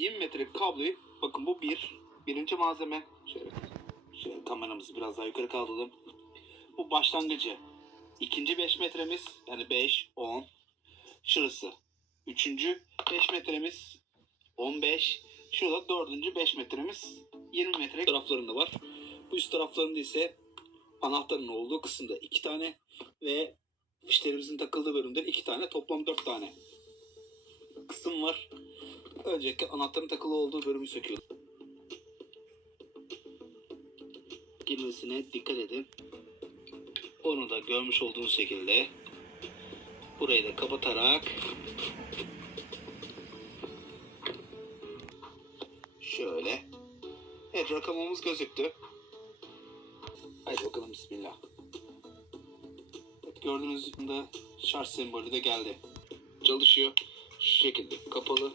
20 metrelik kabloyu bakın bu bir. Birinci malzeme. Şöyle, şöyle kameramızı biraz daha yukarı kaldıralım. Bu başlangıcı. İkinci 5 metremiz yani 5, 10. Şurası. Üçüncü 5 metremiz 15. Şurada dördüncü 5 metremiz 20 metre taraflarında var. Bu üst taraflarında ise anahtarın olduğu kısımda iki tane ve fişlerimizin takıldığı bölümde iki tane toplam dört tane kısım var. Öncelikle anahtarın takılı olduğu bölümü söküyoruz. Girmesine dikkat edin. Onu da görmüş olduğunuz şekilde burayı da kapatarak şöyle evet rakamımız gözüktü. Haydi bakalım bismillah. Evet, gördüğünüz gibi şarj sembolü de geldi. Çalışıyor. Şu şekilde kapalı.